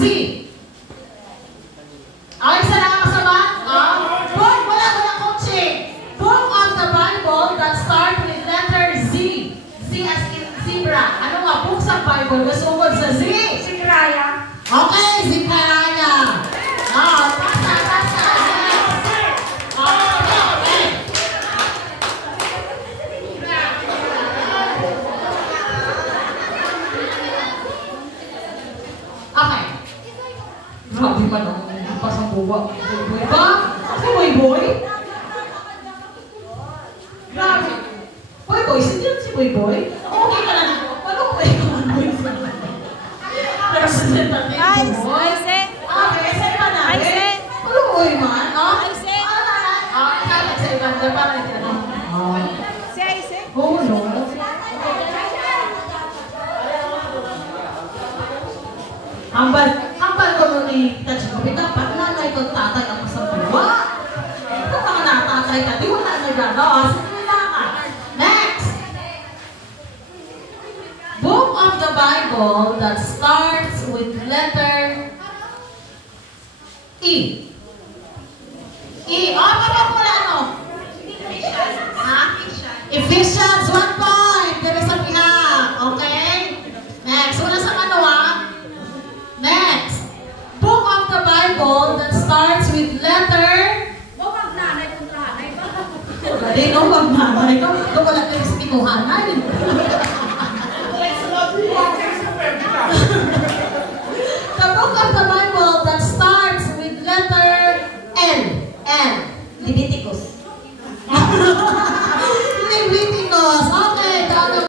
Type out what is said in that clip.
Z. Okay, isa lang kasama? Book, wala coaching. Book of the Bible that start with letter Z. Z as in zebra. Ano nga, book sa Bible, masugod sa Z. Zechariah. Okay, Zechariah. Tasa. Okay. Grabe man ako. Pasang buwa. Boy ba? Si Boy? Grabe. Boy, si Boy? Okay ka na dito. Paano ko ba yung Boy? Representative mo? Aise. Okay, sa iba na. Paano ko Boy man? Aise. Sabi sa iba na. Parang ito na. Si Aise. Oo, no? Hambal ko nung i-touch ko, dapat nanay ko tatay ako sa buwa. Ito mga natatay ka, di wala na gagawa. Sige ka. Next! Book of the Bible that starts with letter E. E. Wala ano? Ephesians 1 point. There is a pihak. Okay? Next. Wala sa ano Next. Book of the Bible that starts with letter... Wag nanay kung nanay ba? Hindi, no, wag nanay. Ito wala kayo sa pinuhanay. The Book of the Bible